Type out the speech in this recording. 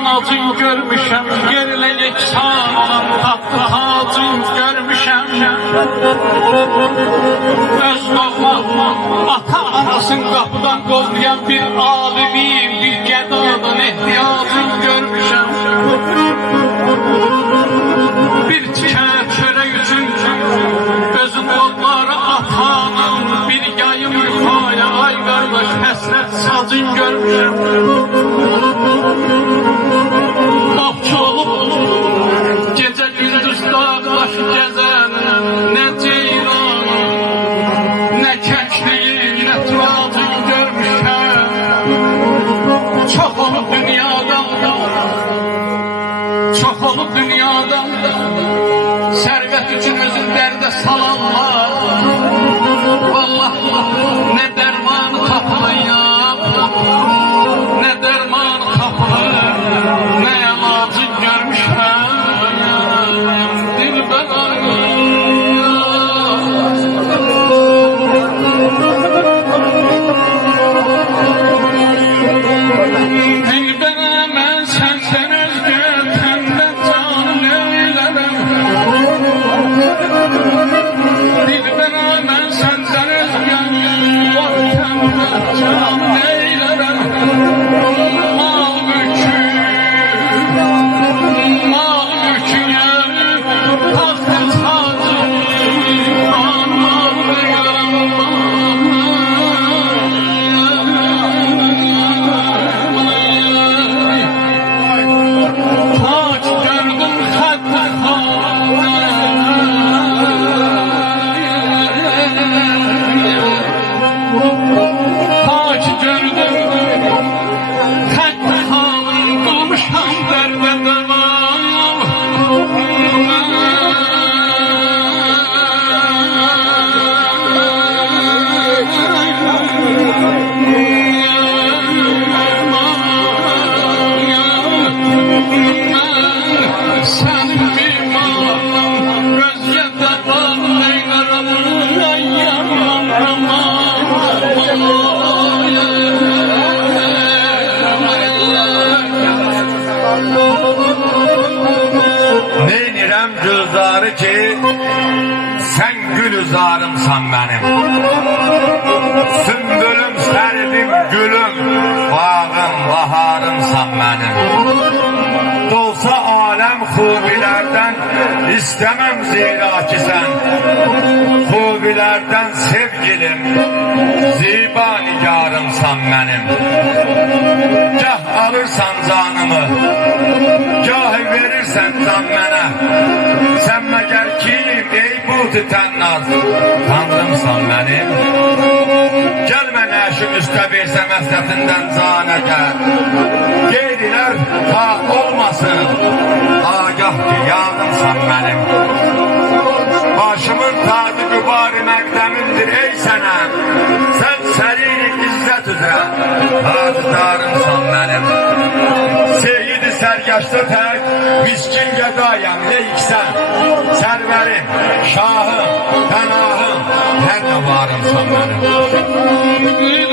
anacın görmüşəm, yerlə yeksan olan tatlı hacın görmüşəm. Öz doğma ata anasın qapıdan qovlayan bir alimin, bir gədadan ehtiyacın görmüşəm. Bir tikə çörək üçün özün qolları atanın, bir yayım yuxaya ay qardaş həsrət sacın görmüşəm. Qapçı olub gecə gündüz dağ başı gəzən nə ceyran, nə kəkliyin, nə turacın görmüşəm. Çox olub dünyadan, çox olub dünyadan, sərvət üçün özün dərdə salanlar. Vallahi nə dərmanı tapılayam, nə dərmanı tapılır, nə əlacı görmüşəm. Dilbərə mən səndən özgə təndən canım eylərəm. Dilbərə mən səndən özgə təndən canım eylərəm. Mal mülküyə taxtın tacım, mal eylərəm. Neynirəm gülzarı ki, sən gülzarımsan mənim. Sümbülüm, sərdim, gülüm, bağım, baharımsan mənim. Dolsa aləm xubilərdən istəməm zira ki sən. Xubilərdən sevgilim, ziba nigarımsan mənim. Gah alırsan canımı, gah verirsən can mənə. Sən məgər kim, ey buti tənnaz, tanrımsan mənim. Gəlmə nəşim üstə versə məslətindən canəgər. Qeyrilər ta olmasın, agah ki yadımsan mənim. Başımın tadı gübarı məqdəmindir ey sənəm. Sən sərin-i izzət üzrə tadıdarımsan mənim. Seyidi sərgaşda tək, miskin qədayam ne iksən. Sərvərim, şahım, pənahım, hər nə varımsan mənim.